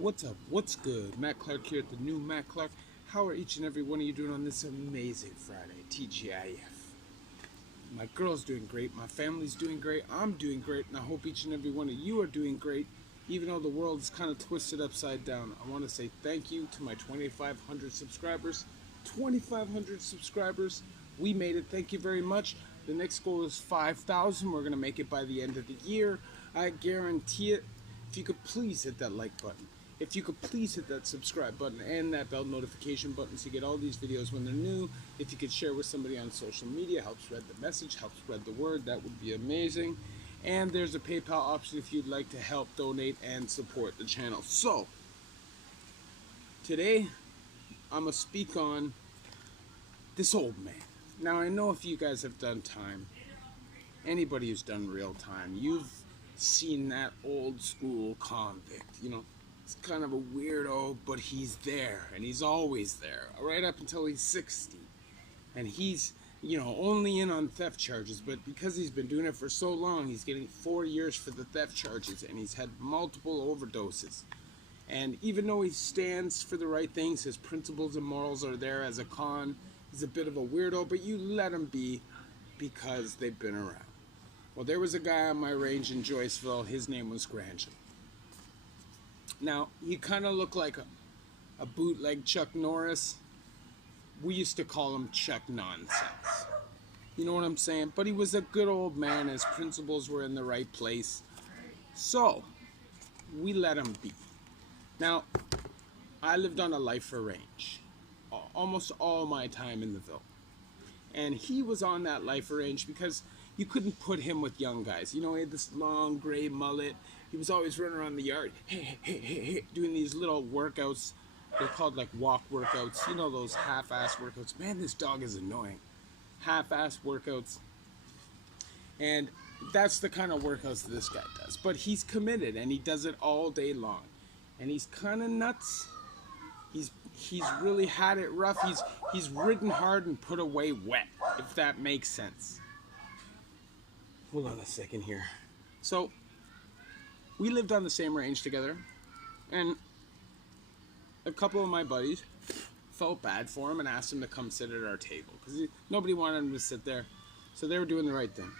What's up? What's good? Matt Clark here at the new Matt Clark. How are each and every one of you doing on this amazing Friday? TGIF. My girl's doing great. My family's doing great. I'm doing great. And I hope each and every one of you are doing great. Even though the world is kind of twisted upside down, I want to say thank you to my 2,500 subscribers. 2,500 subscribers. We made it. Thank you very much. The next goal is 5,000. We're going to make it by the end of the year. I guarantee it. If you could please hit that like button. If you could please hit that subscribe button and that bell notification button so you get all these videos when they're new. If you could share with somebody on social media, helps spread the message, helps spread the word, that would be amazing. And there's a PayPal option if you'd like to help donate and support the channel. So, today I'm going to speak on this old man. Now, I know if you guys have done time, anybody who's done real time, you've seen that old school convict. You know, it's kind of a weirdo, but he's there, and he's always there, right up until he's 60. And he's, you know, only in on theft charges, but because he's been doing it for so long, he's getting 4 years for the theft charges, and he's had multiple overdoses. And even though he stands for the right things, his principles and morals are there as a con. He's a bit of a weirdo, but you let him be because they've been around. Well, there was a guy on my range in Joyceville. His name was Grangel. Now, he kind of looked like a bootleg Chuck Norris. We used to call him Chuck Nonsense. You know what I'm saying? But he was a good old man. His principles were in the right place. So, we let him be. Now, I lived on a lifer range almost all my time in the Ville. And he was on that lifer range because you couldn't put him with young guys. You know, he had this long gray mullet. He was always running around the yard, doing these little workouts. They're called like walk workouts. You know, those half-ass workouts. Man, this dog is annoying. Half-ass workouts. And that's the kind of workouts that this guy does. But he's committed, and he does it all day long. And he's kind of nuts. He's really had it rough. He's ridden hard and put away wet, if that makes sense. Hold on a second here. So, we lived on the same range together, and a couple of my buddies felt bad for him and asked him to come sit at our table, because nobody wanted him to sit there, so they were doing the right thing.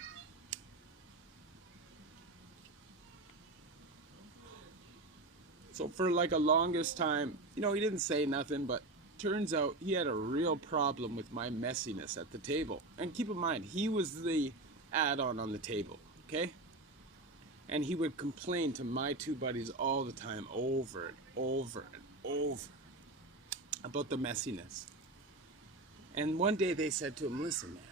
So for like a longest time, you know, he didn't say nothing, but turns out he had a real problem with my messiness at the table. And keep in mind, he was the add-on on the table, okay? And he would complain to my two buddies all the time, over and over and over, about the messiness. And one day they said to him, listen, man,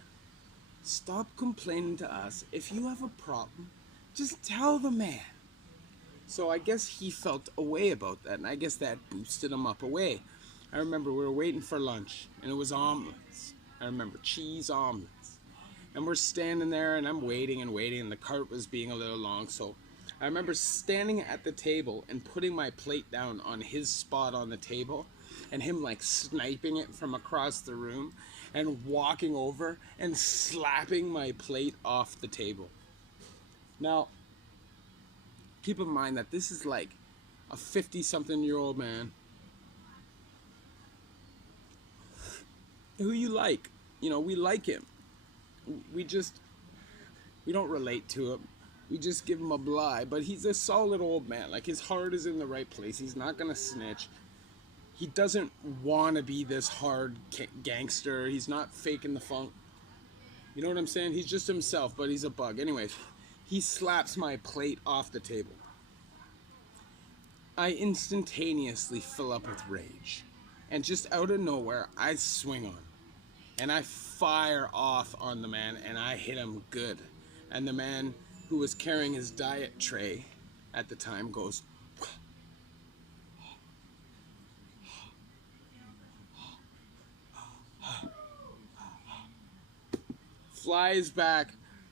stop complaining to us. If you have a problem, just tell the man. So I guess he felt a way about that, and I guess that boosted him up a way. I remember we were waiting for lunch, and it was omelets. I remember cheese omelets. And we're standing there, and I'm waiting and waiting, and the cart was being a little long. So I remember standing at the table and putting my plate down on his spot on the table, and him like sniping it from across the room, and walking over and slapping my plate off the table. Now, keep in mind that this is like a 50-something-year-old man who you like. You know, we like him. We don't relate to him. We just give him a bly. But he's a solid old man. Like, his heart is in the right place. He's not going to snitch. He doesn't want to be this hard gangster. He's not faking the funk. You know what I'm saying? He's just himself, but he's a bug. Anyways, he slaps my plate off the table. I instantaneously fill up with rage. And just out of nowhere, I swing on him. And I fire off on the man, and I hit him good. And the man who was carrying his diet tray at the time goes, flies back.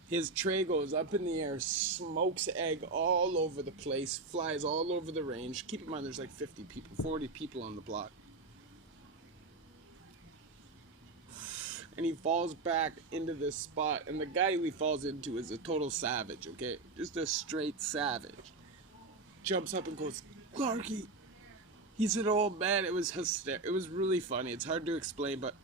His tray goes up in the air, smokes egg all over the place, flies all over the range. Keep in mind, there's like 50 people, 40 people on the block. And he falls back into this spot, and the guy who he falls into is a total savage, okay? Just a straight savage. Jumps up and goes, Clarky, He's an old man. It was It was really funny. It's hard to explain, but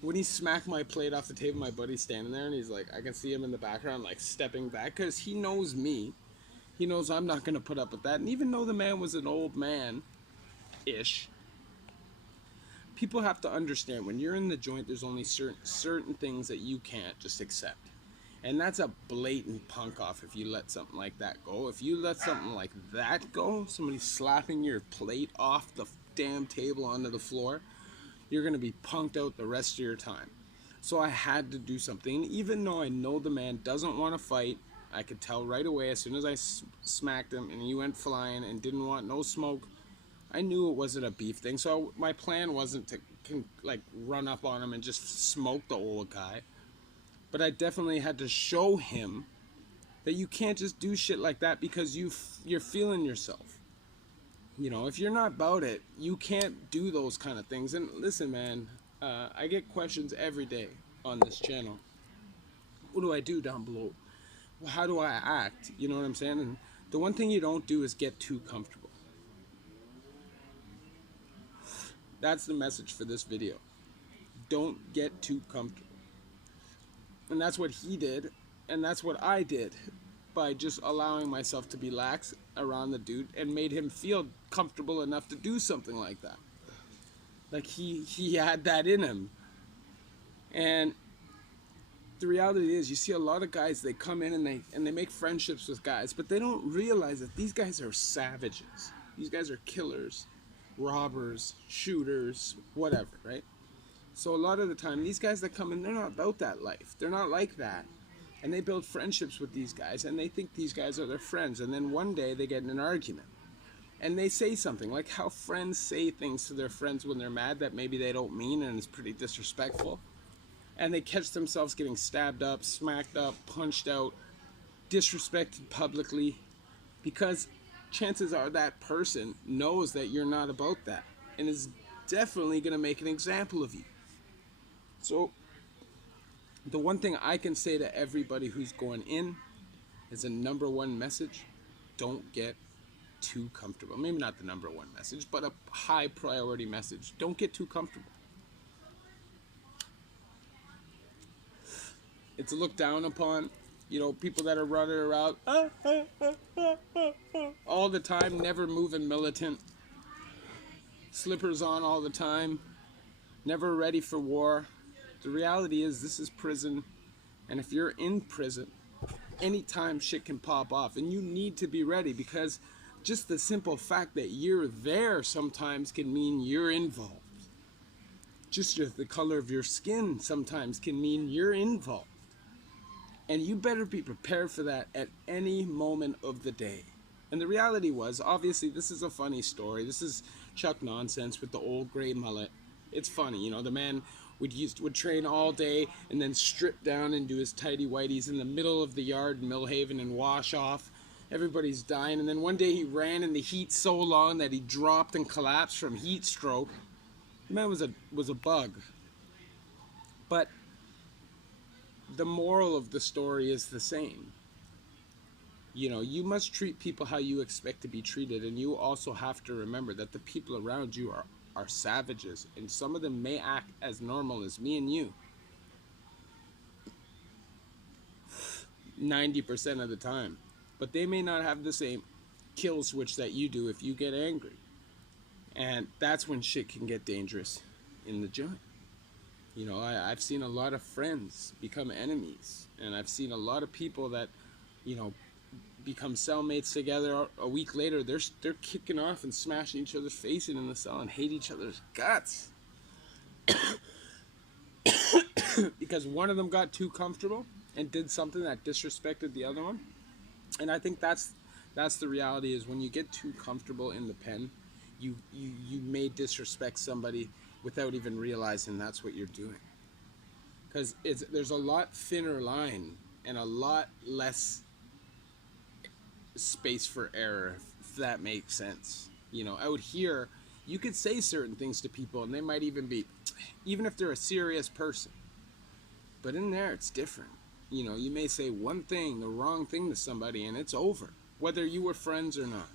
when he smacked my plate off the table, my buddy's standing there, and he's like, I can see him in the background, like stepping back, because he knows me. He knows I'm not going to put up with that. And even though the man was an old man ish, people have to understand when you're in the joint, there's only certain things that you can't just accept. And that's a blatant punk off if you let something like that go. If you let something like that go, somebody slapping your plate off the damn table onto the floor, you're going to be punked out the rest of your time. So I had to do something. Even though I know the man doesn't want to fight, I could tell right away as soon as I smacked him and he went flying and didn't want no smoke. I knew it wasn't a beef thing. So my plan wasn't to like run up on him and just smoke the old guy. But I definitely had to show him that you can't just do shit like that because you're feeling yourself. You know, if you're not about it, you can't do those kind of things. And listen, man, I get questions every day on this channel. What do I do down below? How do I act? You know what I'm saying? And the one thing you don't do is get too comfortable. That's the message for this video. Don't get too comfortable. And that's what he did, and that's what I did by just allowing myself to be lax around the dude and made him feel comfortable enough to do something like that. Like he had that in him. And the reality is, you see a lot of guys, they come in and they make friendships with guys, but they don't realize that these guys are savages. These guys are killers, robbers, shooters, whatever, right? So a lot of the time, these guys that come in, they're not about that life. They're not like that. And they build friendships with these guys, and they think these guys are their friends. And then one day, they get in an argument. And they say something, like how friends say things to their friends when they're mad that maybe they don't mean, and it's pretty disrespectful. And they catch themselves getting stabbed up, smacked up, punched out, disrespected publicly. Because chances are that person knows that you're not about that. And is definitely going to make an example of you. So, the one thing I can say to everybody who's going in is a number one message: don't get too comfortable. Maybe not the number one message, but a high priority message. Don't get too comfortable. It's looked down upon. You know, people that are running around all the time, never moving militant, slippers on all the time, never ready for war. The reality is, this is prison, and if you're in prison, anytime shit can pop off, and you need to be ready, because just the simple fact that you're there sometimes can mean you're involved. Just the color of your skin sometimes can mean you're involved. And you better be prepared for that at any moment of the day. And the reality was, obviously, this is a funny story. This is Chuck nonsense with the old gray mullet. It's funny, you know, the man would train all day and then strip down and do his tighty whities in the middle of the yard in Millhaven and wash off. Everybody's dying. And then one day he ran in the heat so long that he dropped and collapsed from heat stroke. The man was a bug. But the moral of the story is the same. You know, you must treat people how you expect to be treated, and you also have to remember that the people around you are savages, and some of them may act as normal as me and you 90% of the time, but they may not have the same kill switch that you do if you get angry. And that's when shit can get dangerous in the joint. You know, I've seen a lot of friends become enemies, and I've seen a lot of people that, you know, become cellmates together. A week later, they're kicking off and smashing each other's faces in the cell and hate each other's guts because one of them got too comfortable and did something that disrespected the other one. And I think that's the reality, is when you get too comfortable in the pen, you may disrespect somebody without even realizing that's what you're doing. Because there's a lot thinner line and a lot less space for error, if that makes sense. You know, out here, you could say certain things to people and they might even if they're a serious person. But in there, it's different. You know, you may say one thing, the wrong thing to somebody, and it's over, whether you were friends or not.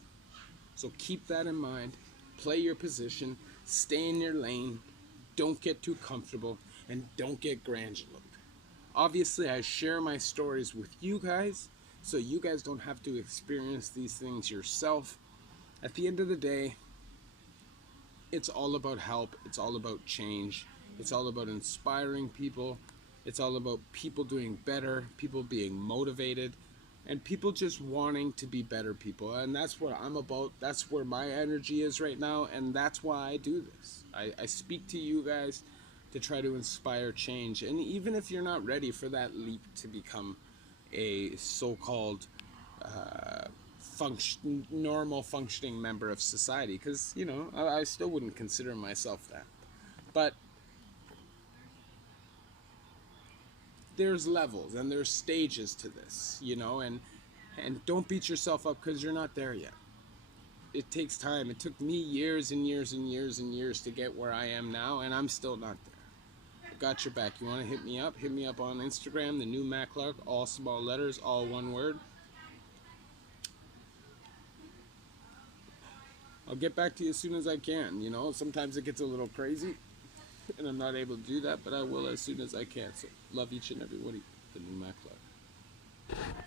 So keep that in mind. play your position, stay in your lane, don't get too comfortable, and don't get granulate. Obviously, I share my stories with you guys, so you guys don't have to experience these things yourself. At the end of the day, it's all about help, it's all about change, it's all about inspiring people, it's all about people doing better, people being motivated, and people just wanting to be better people. And that's what I'm about. That's where my energy is right now, and that's why I do this. I speak to you guys to try to inspire change. And even if you're not ready for that leap to become a so-called normal functioning member of society, because I still wouldn't consider myself that, but there's levels and there's stages to this, and don't beat yourself up because you're not there yet. It takes time. It took me years and years and years and years to get where I am now, and I'm still not there. I got your back. You want to hit me up on Instagram, the new Maclark, all small letters, all one word. I'll get back to you as soon as I can. Sometimes it gets a little crazy and I'm not able to do that, but I will as soon as I can. So love each and every one of you. The new Maclark.